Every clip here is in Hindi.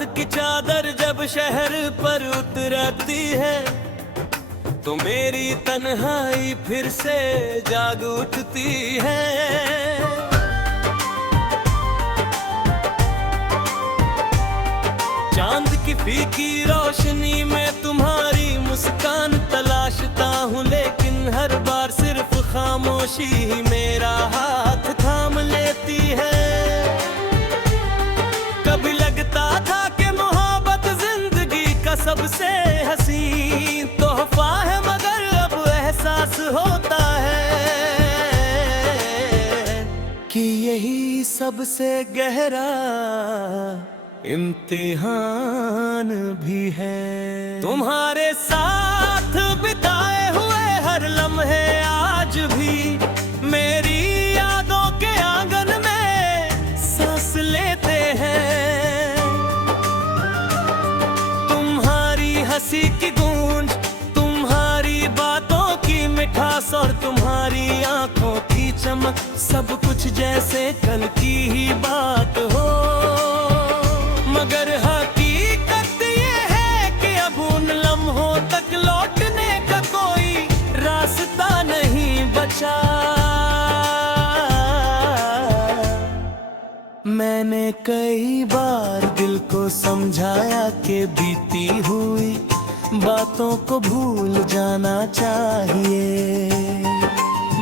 रात की चादर जब शहर पर उतरती है तो मेरी तन्हाई फिर से जाग उठती है। चांद की फीकी रोशनी में तुम्हारी मुस्कान तलाशता हूँ, लेकिन हर बार सिर्फ खामोशी ही मेरा हाथ थाम लेती है। कभी लगता था कि मोहब्बत जिंदगी का सबसे हसीन तोहफा है, मगर अब एहसास होता है कि यही सबसे गहरा इम्तिहान भी है। तुम्हारे साथ बिताए हुए हर लम्हे आज भी मेरी यादों के आंगन में सांस लेते हैं। तुम्हारी हंसी की गूंज, तुम्हारी बातों की मिठास और तुम्हारी आंखों की चमक, सब कुछ जैसे कल की ही बात हो। मगर हकीकत ये है कि अब उन लम्हों तक लौटने का कोई रास्ता नहीं बचा। मैंने कई बार दिल को समझाया कि बीती हुई बातों को भूल जाना चाहिए,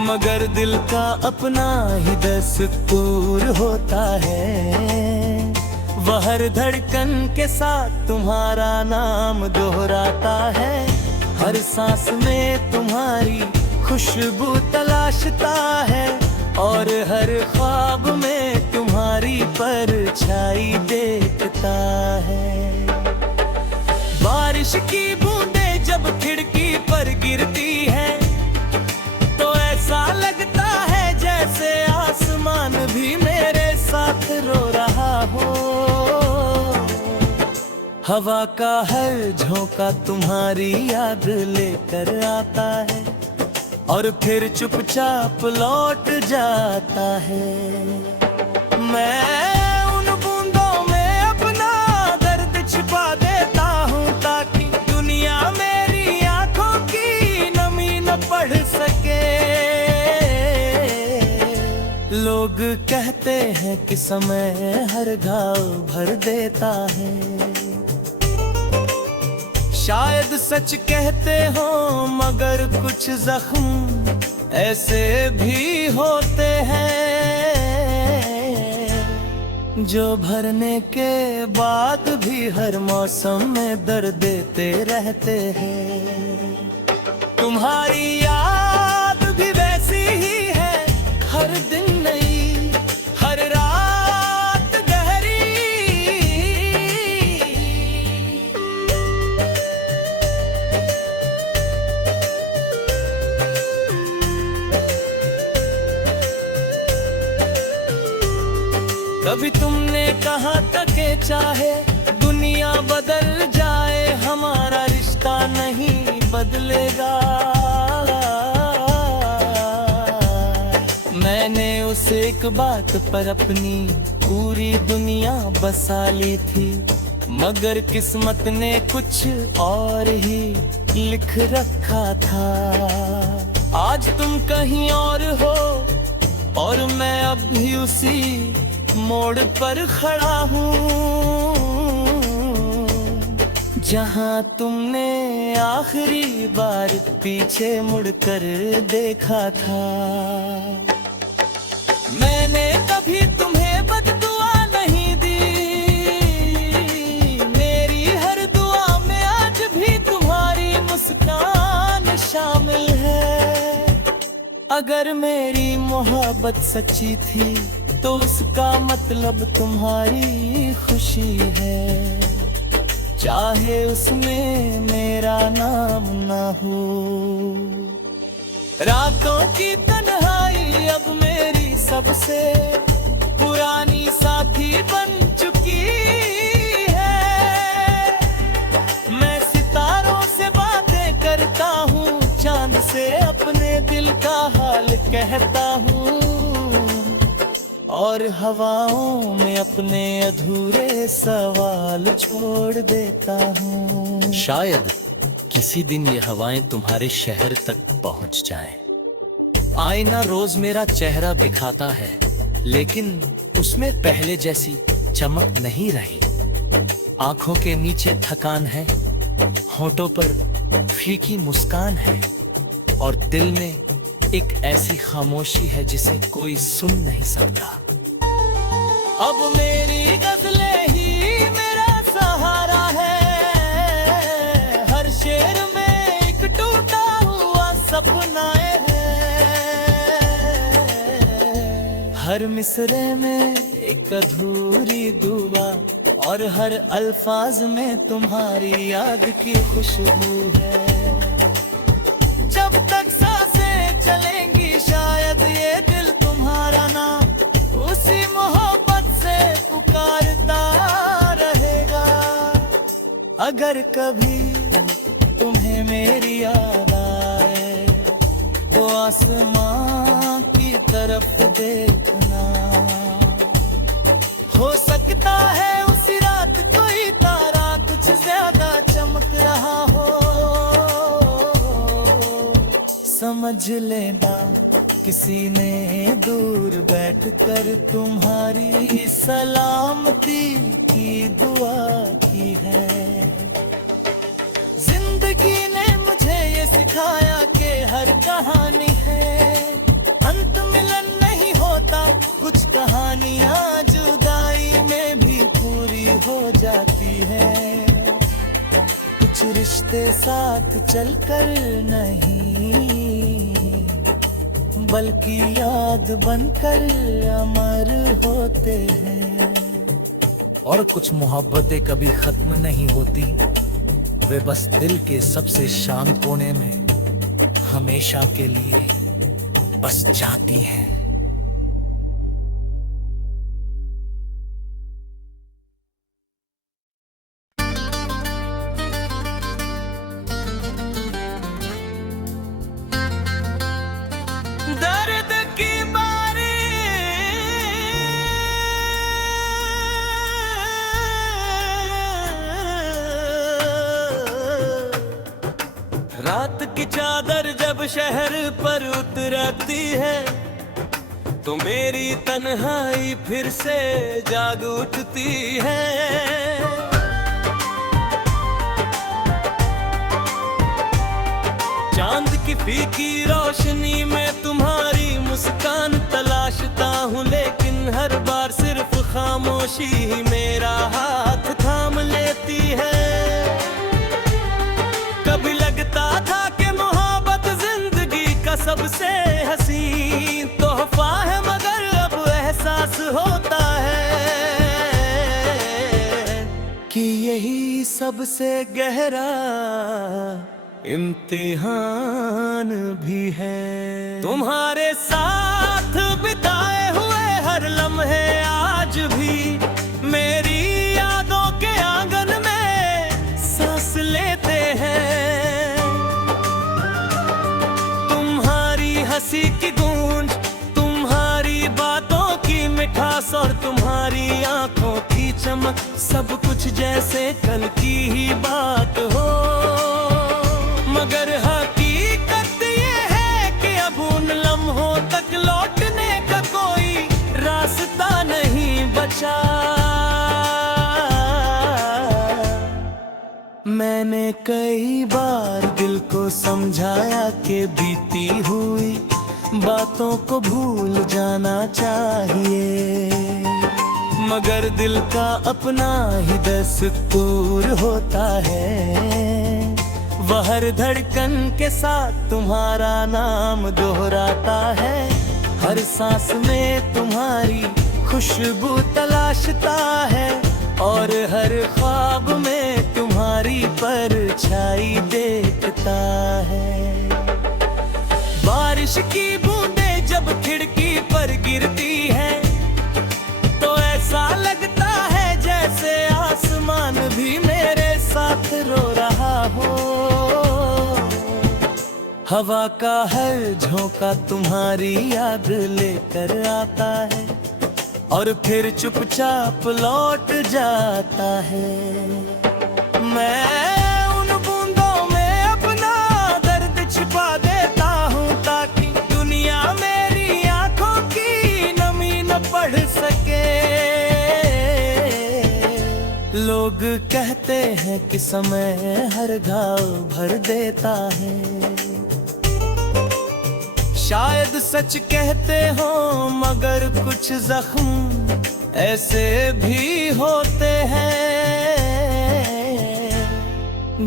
मगर दिल का अपना ही दस्तूर होता है। वह हर धड़कन के साथ तुम्हारा नाम दोहराता है, हर सांस में तुम्हारी खुशबू तलाशता है, और हर ख्वाब में तुम्हारी परछाई देखता है। बारिश की बूंदें जब खिड़की पर गिरती है तो ऐसा लगता है जैसे आसमान भी मेरे साथ रो रहा हो। हवा का हर झोंका तुम्हारी याद लेकर आता है और फिर चुपचाप लौट जाता है। मैं उन बूंदों में अपना दर्द छिपा देता हूँ ताकि दुनिया मेरी आंखों की नमी न पढ़ सके। लोग कहते हैं कि समय हर घाव भर देता है, शायद सच कहते हो, मगर कुछ जख्म ऐसे भी होते हैं जो भरने के बाद भी हर मौसम में दर्द देते रहते हैं। तुम्हारी याद भी वैसी ही है, हर दिन नई, हर रात गहरी। कभी तुमने कहा था कि चाहे दुनिया बदल जाए हमारा रिश्ता नहीं बदलेगा। मैंने उस एक बात पर अपनी पूरी दुनिया बसा ली थी, मगर किस्मत ने कुछ और ही लिख रखा था। आज तुम कहीं और हो और मैं अब भी उसी मोड़ पर खड़ा हूँ जहाँ तुमने आखिरी बार पीछे मुड़कर देखा था। मैंने कभी तुम्हें बद्दुआ नहीं दी, मेरी हर दुआ में आज भी तुम्हारी मुस्कान शामिल है। अगर मेरी मोहब्बत सच्ची थी तो उसका मतलब तुम्हारी खुशी है, चाहे उसमें मेरा नाम ना हो। रातों की तन्हाई अब मेरी सबसे पुरानी साथी बन चुकी है। मैं सितारों से बातें करता हूँ, चांद से अपने दिल का हाल कहता हूँ, और हवाओं में अपने अधूरे सवाल छोड़ देता हूँ। शायद किसी दिन ये हवाएं तुम्हारे शहर तक पहुंच जाएं। आईना रोज मेरा चेहरा दिखाता है, लेकिन उसमें पहले जैसी चमक नहीं रही। आंखों के नीचे थकान है, होठों पर फीकी मुस्कान है, और दिल में एक ऐसी खामोशी है जिसे कोई सुन नहीं सकता। अब मेरी गजलें ही मेरा सहारा है, हर शेर में एक टूटा हुआ सपना है, हर मिसरे में एक अधूरी दुआ, और हर अल्फाज में तुम्हारी याद की खुशबू है। जब तक सांसें चलेंगी शायद ये दिल तुम्हारा नाम उसी मोहब्बत से पुकारता रहेगा। अगर कभी तुम्हें मेरी याद आए तो आसमां की तरफ देखना, हो सकता है उसी रात कोई तारा कुछ ज्यादा चमक रहा हो। समझ लेना किसी ने दूर बैठकर तुम्हारी सलामती की दुआ की है। जिंदगी ने मुझे ये सिखाया कि हर कहानी है अंत मिलन नहीं होता, कुछ कहानियां जुदाई में भी पूरी हो जाती है। कुछ रिश्ते साथ चलकर नहीं बल्कि याद बनकर अमर होते हैं। और कुछ मोहब्बतें कभी खत्म नहीं होती, वे बस दिल के सबसे शांत कोने में हमेशा के लिए बस जाती हैं। दर्द की बारी रात की चादर जब शहर पर उतरती है तो मेरी तन्हाई फिर से जाग उठती है। चांद की फीकी रोशनी में तुम्हारी मुस्कान तलाशता हूँ, लेकिन हर बार सिर्फ खामोशी ही मेरा हाथ थाम लेती है। कभी लगता था कि मोहब्बत जिंदगी का सबसे हसीन तोहफा है, मगर अब एहसास होता है कि यही सबसे गहरा इम्तिहान भी है। तुम्हारे साथ बिताए हुए हर लम्हे आज भी मेरी यादों के आंगन में सांस लेते हैं। तुम्हारी हंसी की गूंज, तुम्हारी बातों की मिठास और तुम्हारी आंखों की चमक, सब कुछ जैसे कल की ही बात हो। मगर हकीकत ये है कि अब उन लम्हों तक लौटने का कोई रास्ता नहीं बचा। मैंने कई बार दिल को समझाया कि बीती हुई बातों को भूल जाना चाहिए, मगर दिल का अपना ही दस्तूर होता है। वह हर धड़कन के साथ तुम्हारा नाम दोहराता है, हर सांस में तुम्हारी खुशबू तलाशता है, और हर ख्वाब में तुम्हारी परछाई देखता है। बारिश की बूंदें जब खिड़की पर गिरती है तो ऐसा लगता है जैसे आसमान भी मेरे साथ रो रहा हो। हवा का हर झोंका तुम्हारी याद लेकर आता है, और फिर चुपचाप लौट जाता है। मैं उन बूंदों में अपना दर्द छिपा देता हूँ ताकि दुनिया मेरी आंखों की नमी न पढ़ सके। लोग कहते हैं कि समय हर घाव भर देता है, शायद सच कहते हो, मगर कुछ जख्म ऐसे भी होते हैं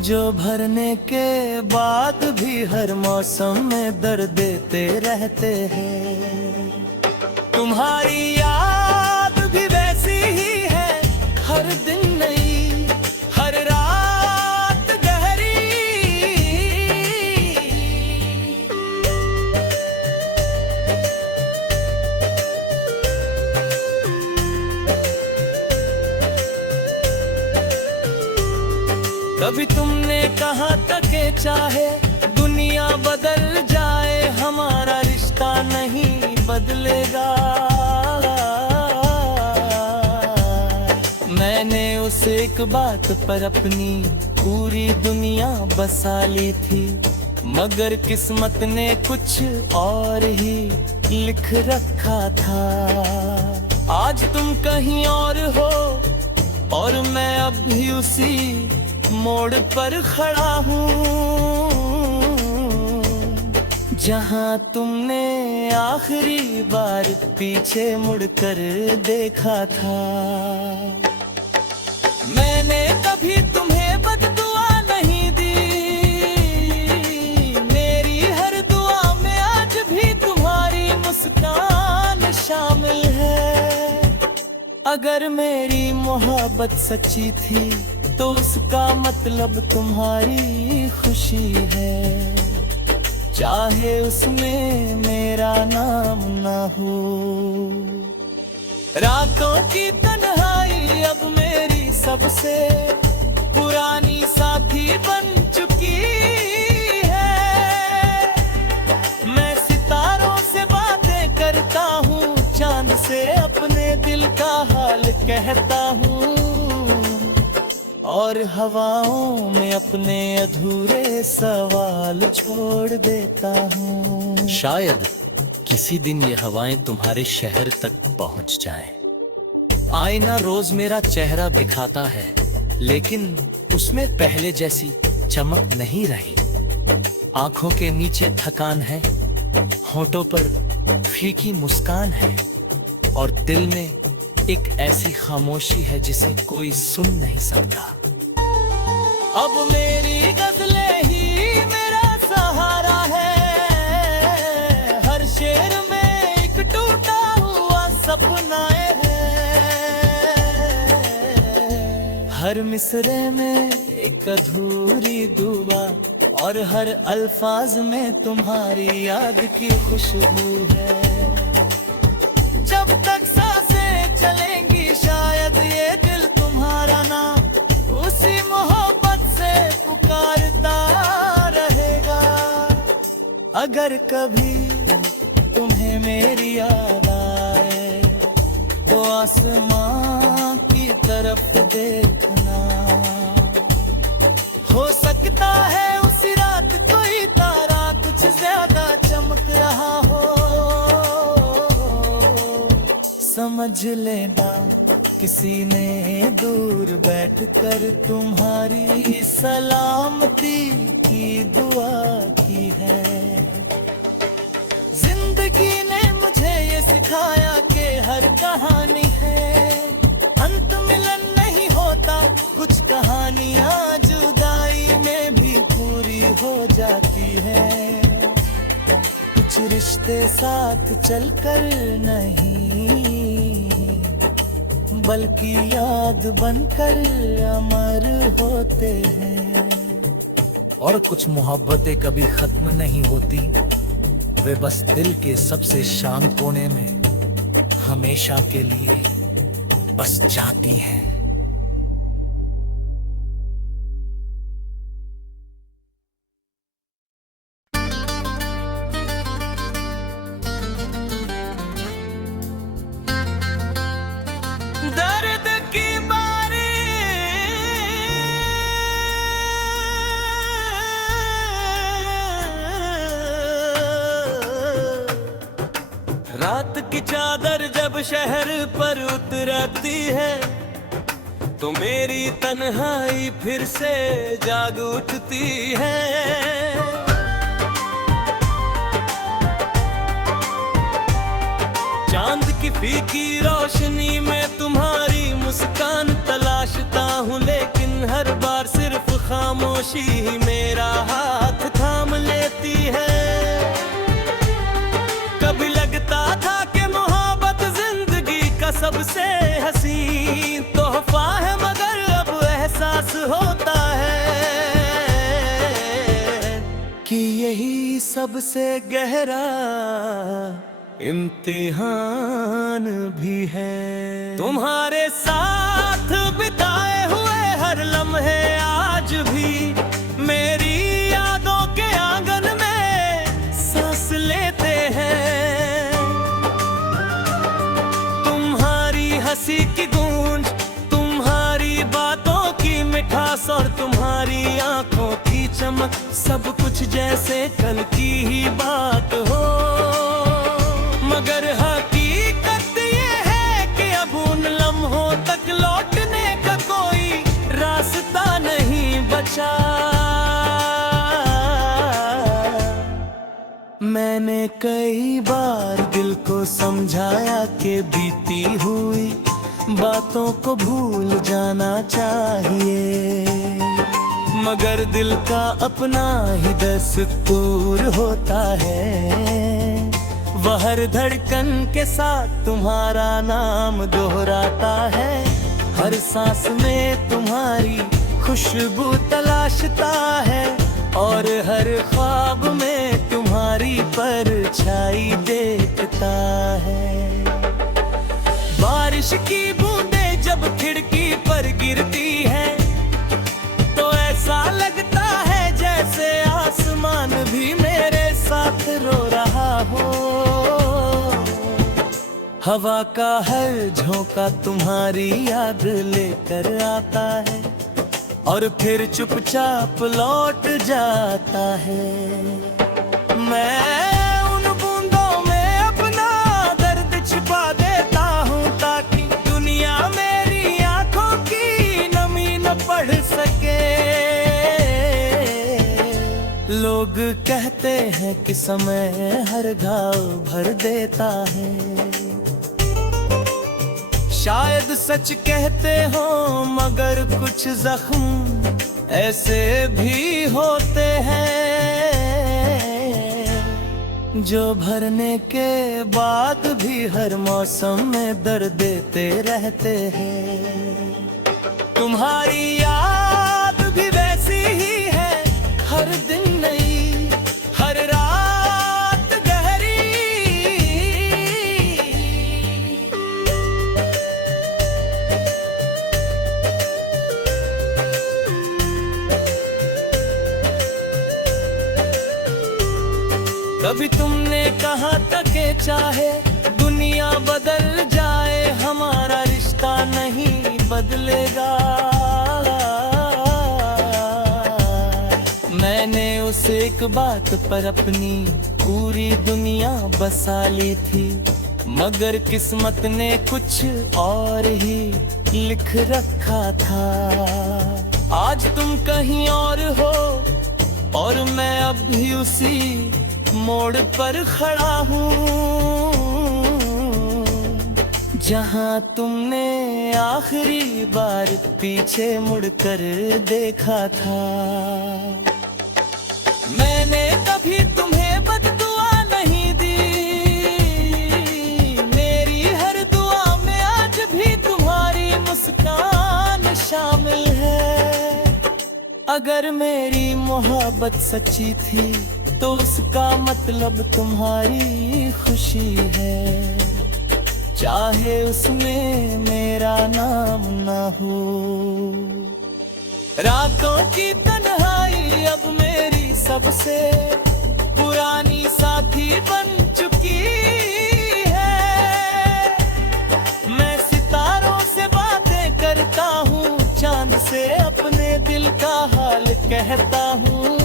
जो भरने के बाद भी हर मौसम में दर्द देते रहते हैं। तुम्हारी याद भी वैसी ही है, हर दिन नई, हर रात गहरी। कभी तुमने कहा था कि चाहे दुनिया बदल जाए, हमारा रिश्ता नहीं बदलेगा। मैंने उस एक बात पर अपनी पूरी दुनिया बसा ली थी, मगर किस्मत ने कुछ और ही लिख रखा था। आज तुम कहीं और हो और मैं अब भी उसी मोड़ पर खड़ा हूँ जहाँ तुमने आखिरी बार पीछे मुड़कर देखा था। मैंने कभी तुम्हें बददुआ नहीं दी, मेरी हर दुआ में आज भी तुम्हारी मुस्कान शामिल है। अगर मेरी मोहब्बत सच्ची थी तो उसका मतलब तुम्हारी खुशी है, चाहे उसमें मेरा नाम ना हो। रातों की तन्हाई अब मेरी सबसे पुरानी साथी बन चुकी है। मैं सितारों से बातें करता हूँ, चांद से अपने दिल का हाल कहता हूँ, और हवाओं में अपने अधूरे सवाल छोड़ देता हूँ। शायद किसी दिन ये हवाएं तुम्हारे शहर तक पहुंच जाएं। आईना रोज मेरा चेहरा दिखाता है, लेकिन उसमें पहले जैसी चमक नहीं रही। आंखों के नीचे थकान है, होठों पर फीकी मुस्कान है, और दिल में एक ऐसी खामोशी है जिसे कोई सुन नहीं सकता। अब मेरी गजलें ही मेरा सहारा है, हर शेर में एक टूटा हुआ सपना है, हर मिसरे में एक अधूरी दुआ, और हर अल्फाज में तुम्हारी याद की खुशबू है। जब तक सांसें चलेंगी शायद ये दिल तुम्हारा नाम उसी मोहब्बत से पुकारता रहेगा। अगर कभी तुम्हें मेरी याद आए तो आसमां की तरफ देखना, हो सकता है उसी रात कोई तारा कुछ ज्यादा चमक रहा हो। समझ लेना किसी ने दूर बैठकर तुम्हारी सलामती की दुआ की है। जिंदगी ने मुझे ये सिखाया कि हर कहानी है अंत मिलन नहीं होता, कुछ कहानियां जुदाई में भी पूरी हो जाती है। कुछ रिश्ते साथ चलकर नहीं बल्कि याद बनकर अमर होते हैं। और कुछ मोहब्बतें कभी खत्म नहीं होती, वे बस दिल के सबसे शांत कोने में हमेशा के लिए बस जाती हैं। की चादर जब शहर पर उतरती है तो मेरी तन्हाई फिर से जाग उठती है। चांद की फीकी रोशनी में तुम्हारी मुस्कान तलाशता हूँ, लेकिन हर बार सिर्फ खामोशी ही मेरा हाथ थाम लेती है। कभी लगता था कि मोहब्बत जिंदगी का सबसे हसीन तोहफा है, मगर अब एहसास होता है कि यही सबसे गहरा इम्तिहान भी है। तुम्हारे साथ बिताए हुए हर लम्हे आज भी मेरी यादों के आंगन में सांस लेते हैं। तुम्हारी हंसी की गूंज, तुम्हारी बातों की मिठास और तुम्हारी आंखों की चमक, सब कुछ जैसे कल की ही बात हो। मगर हकीकत ये है कि अब उन लम्हों तक लौटने का कोई रास्ता नहीं बचा। मैंने कई बार दिल को समझाया कि बीती हुई बातों को भूल जाना चाहिए, मगर दिल का अपना ही दस्तूर होता है। वह हर धड़कन के साथ तुम्हारा नाम दोहराता है, हर सांस में तुम्हारी खुशबू तलाशता है, और हर ख्वाब में तुम्हारी परछाई देखता है। बारिश की बूंदें जब खिड़की पर गिरती है तो ऐसा लगता है जैसे आसमान भी मेरे साथ रो रहा हो। हवा का हर झोंका तुम्हारी याद लेकर आता है और फिर चुपचाप लौट जाता है। मैं उन बूंदों में अपना दर्द छिपा देता हूँ ताकि दुनिया मेरी आंखों की नमी न पढ़ सके। लोग कहते हैं कि समय हर घाव भर देता है, शायद सच कहते हो, मगर कुछ जख्म ऐसे भी होते हैं जो भरने के बाद भी हर मौसम में दर्द देते रहते हैं। तुम्हारी याद भी वैसी ही है, हर दिन नई, हर रात गहरी। कभी तुमने कहा था कि चाहे दुनिया बदल जाए हमारा रिश्ता नहीं बदलेगा। मैंने उस एक बात पर अपनी पूरी दुनिया बसा ली थी, मगर किस्मत ने कुछ और ही लिख रखा था। आज तुम कहीं और हो और मैं अब भी उसी मोड़ पर खड़ा हूँ जहाँ तुमने आखिरी बार पीछे मुड़कर देखा था। मैंने कभी तुम्हें बददुआ नहीं दी, मेरी हर दुआ में आज भी तुम्हारी मुस्कान शामिल है। अगर मेरी मोहब्बत सच्ची थी तो उसका मतलब तुम्हारी खुशी है, चाहे उसमें मेरा नाम ना हो। रातों की तन्हाई अब मेरी सबसे पुरानी साथी बन चुकी है। मैं सितारों से बातें करता हूँ, चांद से अपने दिल का हाल कहता हूँ,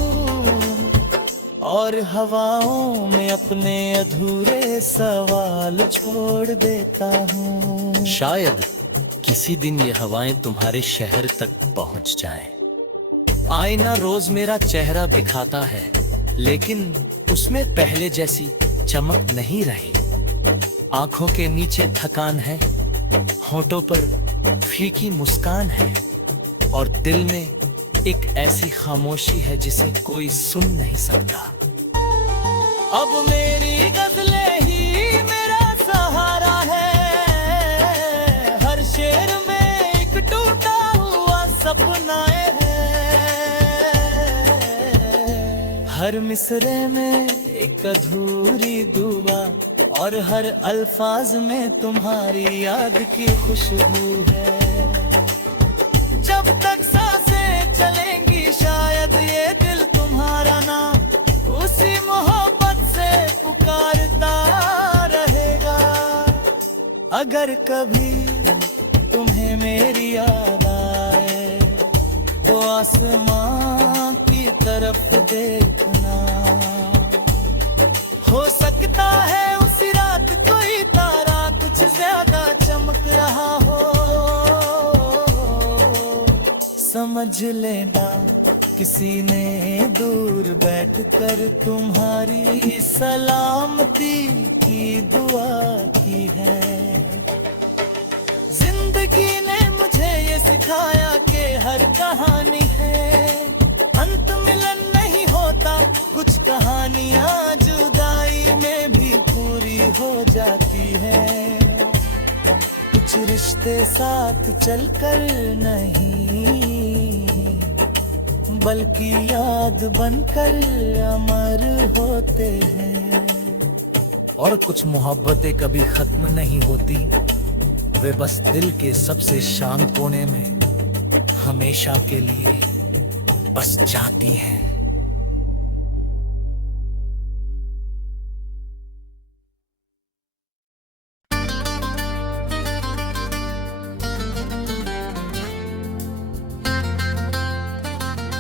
और हवाओं में अपने अधूरे सवाल छोड़ देता हूँ। शायद किसी दिन ये हवाएं तुम्हारे शहर तक पहुंच जाएं। आईना रोज मेरा चेहरा दिखाता है, लेकिन उसमें पहले जैसी चमक नहीं रही। आंखों के नीचे थकान है, होठों पर फीकी मुस्कान है, और दिल में एक ऐसी खामोशी है जिसे कोई सुन नहीं सकता। अब मेरी गजलें ही मेरा सहारा है, हर शेर में एक टूटा हुआ सपना है, हर मिसरे में एक अधूरी दुआ, और हर अल्फाज में तुम्हारी याद की खुशबू है। जब तक सांसें चलेंगी शायद ये दिल तुम्हारा नाम उसी मोहब्बत से पुकारता रहेगा। अगर कभी तुम्हें मेरी याद आए तो आसमां की तरफ देखना, हो सकता है उसी रात कोई तारा कुछ ज्यादा चमक रहा हो। समझ लेना किसी ने दूर बैठकर तुम्हारी सलामती की दुआ की है। जिंदगी ने मुझे ये सिखाया कि हर कहानी है अंत मिलन नहीं होता, कुछ कहानियां जुदाई में भी पूरी हो जाती है। कुछ रिश्ते साथ चलकर नहीं बल्कि याद बनकर अमर होते हैं। और कुछ मोहब्बतें कभी खत्म नहीं होती, वे बस दिल के सबसे शांत कोने में हमेशा के लिए बस जाती हैं।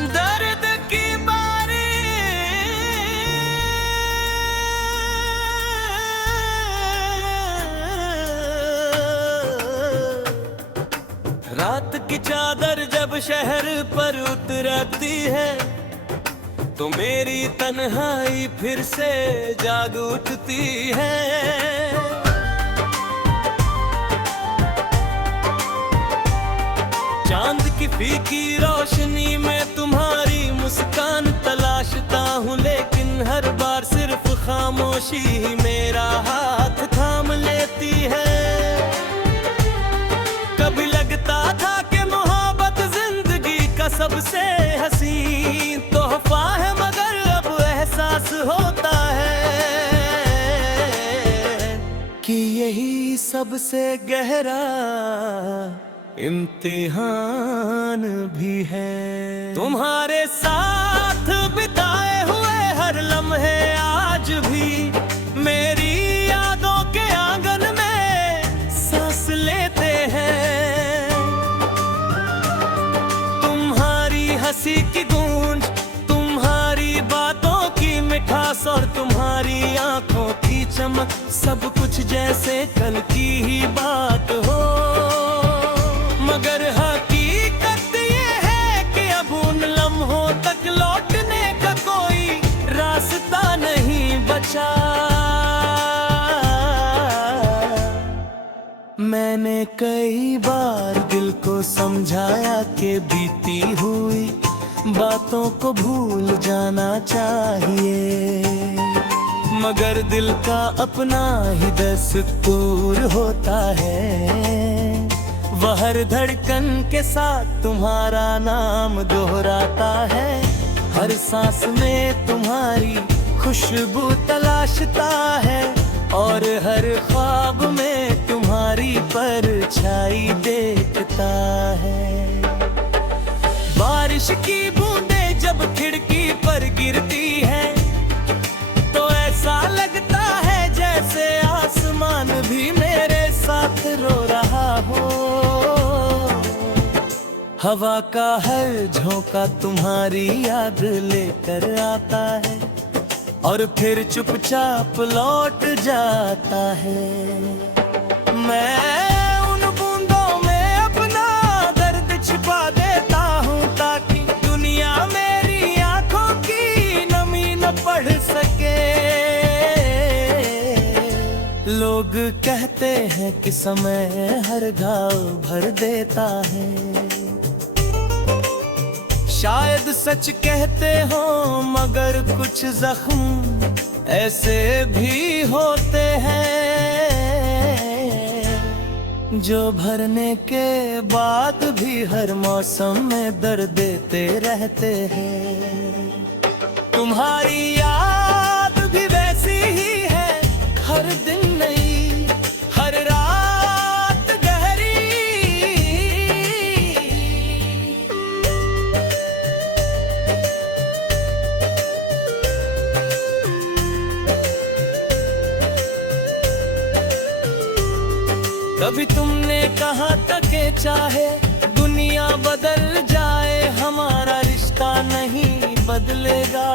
दर्द की बारी रात की चादर जब शहर पर उतरती है तो मेरी तन्हाई फिर से जाग उठती है। चांद की फीकी रोशनी में तुम्हारी मुस्कान तलाशता हूँ, लेकिन हर बार सिर्फ खामोशी ही मेरा हाथ थाम लेती है। कभी लगता था कि मोहब्बत जिंदगी का सबसे हसीन तोहफा है, मगर अब एहसास होता है कि यही सबसे गहरा इम्तिहान भी है। तुम्हारे साथ बिताए हुए हर लम्हे आज भी मेरी यादों के आंगन में सांस लेते हैं। तुम्हारी हंसी की गूंज, तुम्हारी बातों की मिठास और तुम्हारी आंखों की चमक, सब कुछ जैसे कल की ही बात हो। मगर हकीकत ये है कि अब उन लम्हों तक लौटने का कोई रास्ता नहीं बचा। मैंने कई बार दिल को समझाया कि बीती हुई बातों को भूल जाना चाहिए, मगर दिल का अपना ही दस्तूर होता है। वह हर धड़कन के साथ तुम्हारा नाम दोहराता है, हर सांस में तुम्हारी खुशबू तलाशता है, और हर ख्वाब में तुम्हारी परछाई देखता है। बारिश की बूंदें जब खिड़की पर गिरती है तो ऐसा लगता है जैसे आसमान भी मेरे साथ रो रहा हो। हवा का हर झोंका तुम्हारी याद लेकर आता है, और फिर चुपचाप लौट जाता है। मैं उन बूंदों में अपना दर्द छिपा देता हूँ ताकि दुनिया मेरी आंखों की नमी न पढ़ सके। लोग कहते हैं कि समय हर घाव भर देता है, शायद सच कहते हो, मगर कुछ जख्म ऐसे भी होते हैं जो भरने के बाद भी हर मौसम में दर्द देते रहते हैं। तुम्हारी याद भी वैसी ही है, हर दिन नई, हर रात गहरी। कभी तुमने कहा था कि चाहे दुनिया बदल जाए, हमारा रिश्ता नहीं बदलेगा।